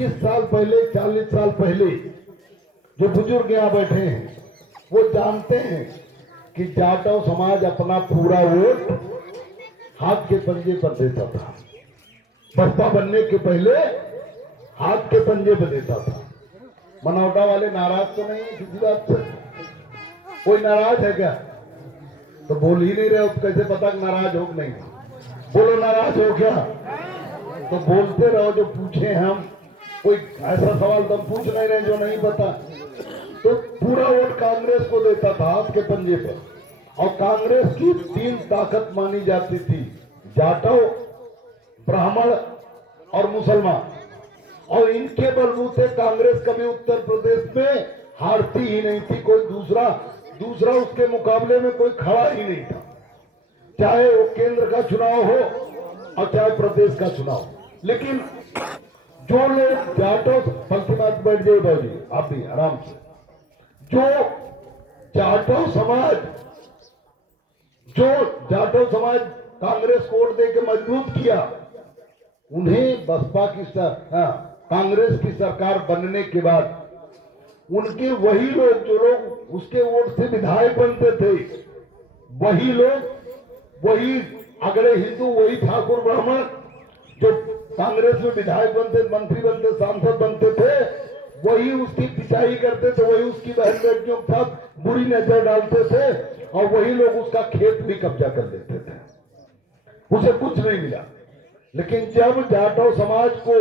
30 साल पहले 40 साल पहले जो बुजुर्ग यहाँ बैठे हैं वो जानते हैं कि जाटव समाज अपना पूरा वोट हाथ के पंजे पर देता था। बसपा बनने के पहले हाथ के पंजे पर देता था। मनौटा वाले नाराज तो नहीं है किसी बात से? कोई नाराज है क्या? तो बोल ही नहीं रहे, तो कैसे पता नाराज हो नहीं? बोलो नाराज हो क्या? तो बोलते रहो जो पूछे हम। कोई ऐसा सवाल तो हम पूछ नहीं रहे जो नहीं पता। तो पूरा वोट कांग्रेस को देता था हाथ के पंजे पर। और कांग्रेस की 3 ताकत मानी जाती थी, जाटव, ब्राह्मण और मुसलमान। और इनके बलबूते कांग्रेस कभी उत्तर प्रदेश में हारती ही नहीं थी। कोई दूसरा उसके मुकाबले में कोई खड़ा ही नहीं था, चाहे वो केंद्र का चुनाव हो और चाहे प्रदेश का चुनाव। लेकिन जो लोग जाटव, पंक्ति बात बैठ जाइए भाजी आप भी आराम से, जो जाटव समाज कांग्रेस को वोट दे के मजबूत किया, उन्हें बसपा की कांग्रेस की सरकार बनने के बाद उनके वही लोग जो लोग उसके वोट से विधायक बनते थे, वही लोग, वही अगड़े हिंदू, वही ठाकुर ब्राह्मण जो कांग्रेस में विधायक बनते, मंत्री बनते, सांसद बनते थे, वही उसकी पिटाई करते थे, वही उसकी बहन बेटियों के साथ बुरी नजर डालते थे और वही लोग उसका खेत भी कब्जा कर लेते थे। उसे कुछ नहीं मिला। लेकिन जब जाटव समाज को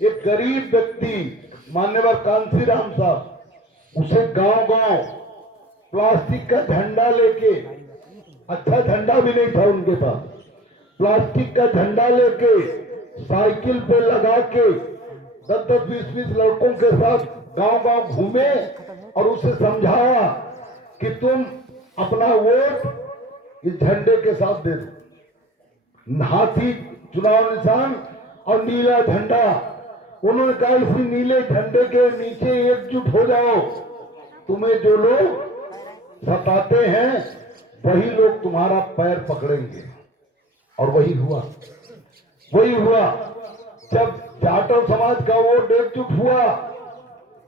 एक गरीब व्यक्ति मान्यवर कांसीराम साहब, उसे गांव-गांव प्लास्टिक का झंडा लेके, अच्छा झंडा भी नहीं था उनके पास, प्लास्टिक का झंडा लेके साइकिल पे लगा के 10-10, 20-20 लड़कों के साथ गांव-गांव घूमे और उसे समझाया कि तुम अपना वोट इस झंडे के साथ दे दो। हाथी चुनाव निशान और नीला झंडा। उन्होंने कहा इसी नीले झंडे के नीचे एकजुट हो जाओ। तुम्हें जो लोग सताते हैं वही लोग तुम्हारा पैर पकड़ेंगे। और वही हुआ। जब जाटव समाज का वोट एकजुट हुआ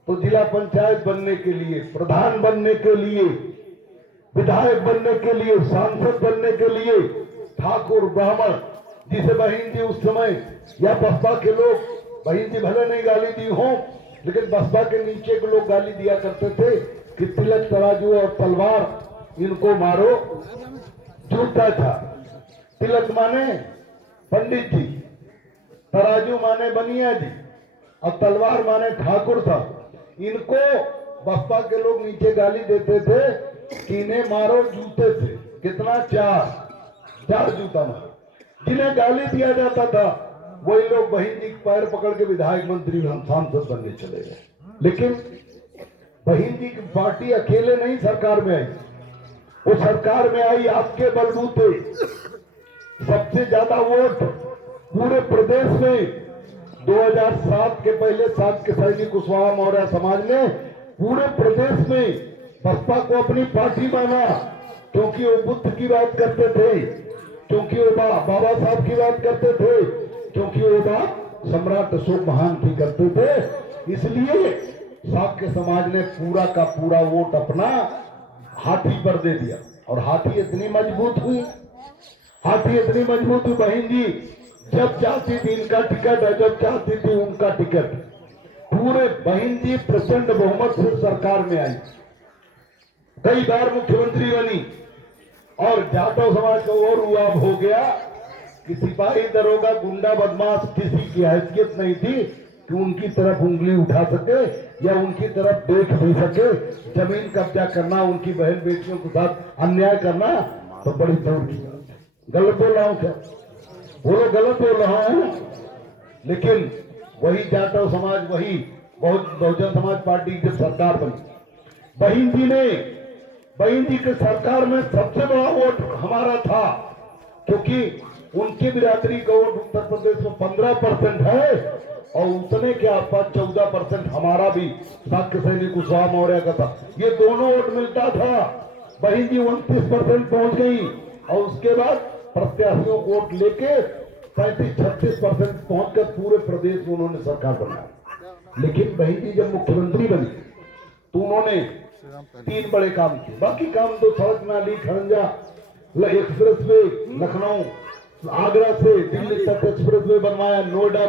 तो जिला पंचायत बनने के लिए, प्रधान बनने के लिए, विधायक बनने के लिए, सांसद बनने के लिए ठाकुर ब्राह्मण, जिसे बहन जी उस समय या बसपा के लोग, बहन जी भले नहीं गाली दी हो, लेकिन बसपा के नीचे के लोग गाली दिया करते थे कि तिलक, तराजू और तलवार इनको मारो, झूठा था। तिलक माने पंडित जी, तराजू माने बनिया जी और तलवार माने ठाकुर था। इनको बसपा के लोग नीचे गाली देते थे कि इन्हें मारो जूते से। कितना? 4 जूता मारो। जिन्हें गाली दिया जाता था वही लोग बहन जी पैर पकड़ के विधायक, मंत्री, सांसद बनने चले गए। लेकिन बहन जी की पार्टी अकेले नहीं सरकार में आई, वो सरकार में आई आपके बलबूते। सबसे ज्यादा वोट पूरे प्रदेश में 2007 के पहले सात के सैनिक कुशवाहा मौर्य समाज ने पूरे प्रदेश में बसपा को अपनी पार्टी माना, क्योंकि वो बुद्ध की बात करते थे, क्योंकि वो बाबा साहब की बात करते थे, क्योंकि वो बात सम्राट अशोक महान की करते थे। इसलिए शाक्य समाज ने पूरा का पूरा वोट अपना हाथी पर दे दिया। और हाथी इतनी मजबूत हुई, बहन जी जब चाहती थी इनका टिकट है, जब चाहती थी उनका टिकट। पूरे बहन जी प्रचंड बहुमत से सरकार में आई, कई बार मुख्यमंत्री बनी। और जाटव समाज का और हुआ हो गया कि सिपाही, दरोगा, गुंडा, बदमाश किसी की हैसियत नहीं थी कि उनकी तरफ उंगली उठा सके या उनकी तरफ देख भी सके। जमीन कब्जा करना, उनकी बहन बेटियों के साथ अन्याय करना तो बड़ी दूर की बात है। गलत बोल रहा हूं क्या? बोलो गलत बोल रहा हूं। लेकिन वही जाटव समाज, वही बहुजन समाज पार्टी की सरकार बनी, बहन जी के सरकार में सबसे बड़ा वोट हमारा था, क्योंकि उनकी बिरादरी का वोट उत्तर प्रदेश में 15% है और उतने के आसपास 14% हमारा भी शाक्य सैनिक कुशवाहा मौर्य का था। ये दोनों वोट मिलता था। बहन जी 29% पहुंच गई और उसके बाद प्रत्याशियों को वोट लेके 35-36% पहुंचकर पूरे प्रदेश में उन्होंने सरकार बनाया। लेकिन बहन जी जब मुख्यमंत्री बनी तो उन्होंने 3 बड़े काम किए, बाकी काम तो सड़क नाली खरंजा एक्सप्रेस वे, लखनऊ आगरा से दिल्ली तक एक्सप्रेस वे बनवाया, नोएडा